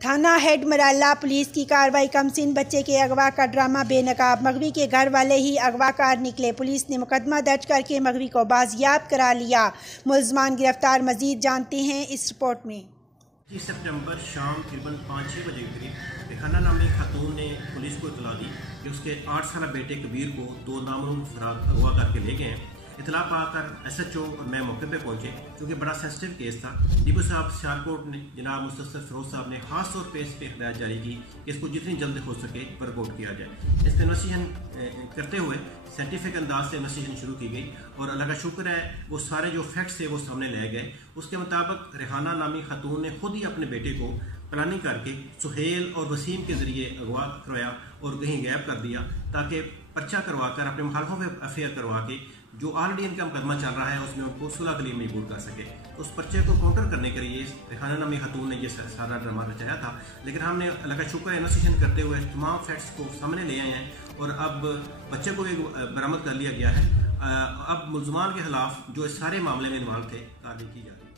थाना head Marala police की कार्रवाई। कमसिन बच्चे के अगवा का ड्रामा बेनकाब। मगवी के घर वाले ही अगवाकार निकले। पुलिस ने मुकदमा दर्ज करके मगवी को बाजियाब करा लिया। मुलजमान गिरफ्तार। मजीद जानते हैं इस रिपोर्ट में। 21 सितंबर शाम तकरीबन 5-6 बजे के करीब रेहाना नामी खातून ने पुलिस को इतला दी कि उसके 8 साल बेटे कबीर को 2 नामरूम अफराद अगवा करके ले गए हैं। इतला पाकर SHO और मैं मौके पे पहुंचे क्योंकि बड़ा सेंसिटिव केस था। डीपो साहब सियालकोट ने जनाब मुस्तफर फिरोज साहब ने खास तौर पे इस पर हिदायत जारी की कि इसको जितनी जल्द हो सके वर्कआउट किया जाए। इस पर इन्वेस्टिगेशन करते हुए साइंटिफिक अंदाज से इन्वेस्टिगेशन शुरू की गई और अल्लाह का शुक्र है वो सारे जो फैक्ट्स थे वो सामने लाए गए। उसके मुताबिक रेहाना नामी खातून ने खुद ही अपने बेटे को प्लानिंग करके सुहेल और वसीम के जरिए अगवा करवाया और कहीं गैप कर दिया ताकि पर्चा करवाकर अपने मुखालफों पर अफेयर करवा के जो ऑलरेडी इनका मुकदमा चल रहा है उसमें उनको सुलह के लिए मजबूर कर सके। उस पर्चे को काउंटर करने के लिए रेहाना नामी खातून ने ये सारा ड्रामा रचाया था। लेकिन हमने अल्लाह का शुक्र है इन्वेस्टिगेशन करते हुए तमाम फैक्ट्स को सामने ले आए हैं और अब बच्चे को भी बरामद कर लिया गया है। अब मुलजमान के खिलाफ जो इस सारे मामले में इन्वॉल्व थे कार्रवाई की जा रही है।